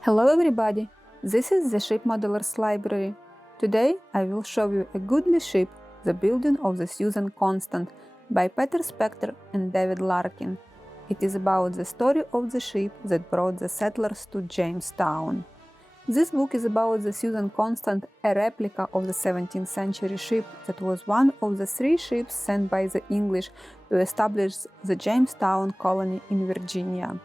Hello everybody, this is the Ship Modelers Library. Today I will show you a goodly ship, The Building of the Susan Constant by Peter Spectre and David Larkin. It is about the story of the ship that brought the settlers to Jamestown. This book is about the Susan Constant, a replica of the 17th century ship that was one of the 3 ships sent by the English to establish the Jamestown colony in Virginia.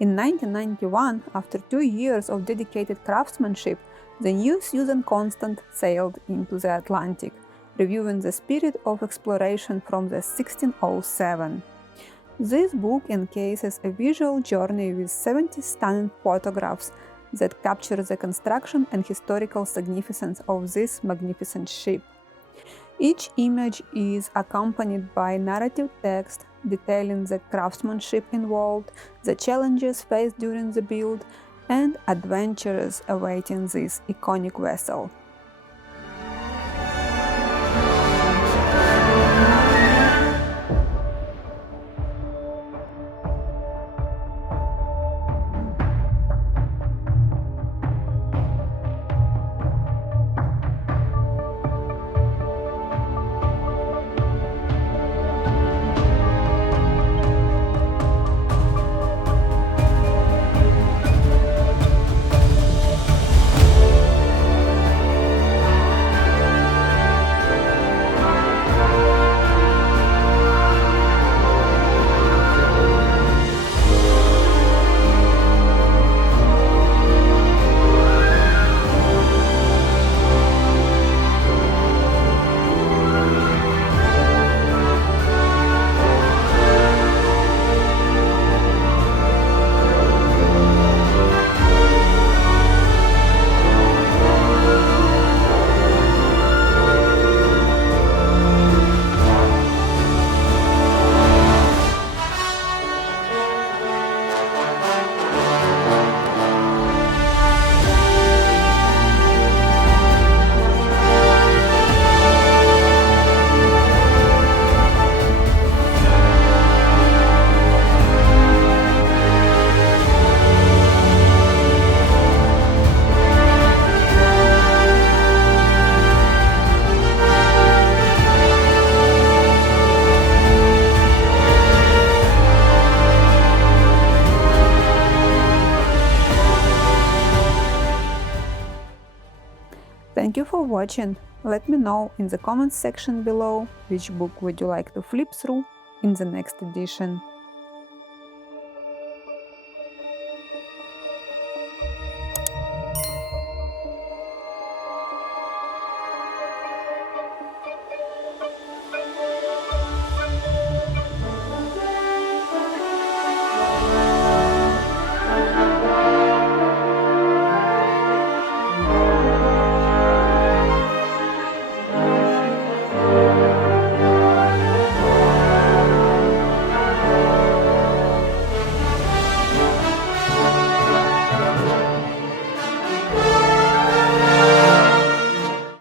In 1991, after 2 years of dedicated craftsmanship, the new Susan Constant sailed into the Atlantic, reviewing the spirit of exploration from the 1607. This book encases a visual journey with 70 stunning photographs that capture the construction and historical significance of this magnificent ship. Each image is accompanied by narrative text detailing the craftsmanship involved, the challenges faced during the build, and adventures awaiting this iconic vessel. Thank you for watching. Let me know in the comments section below which book would you like to flip through in the next edition.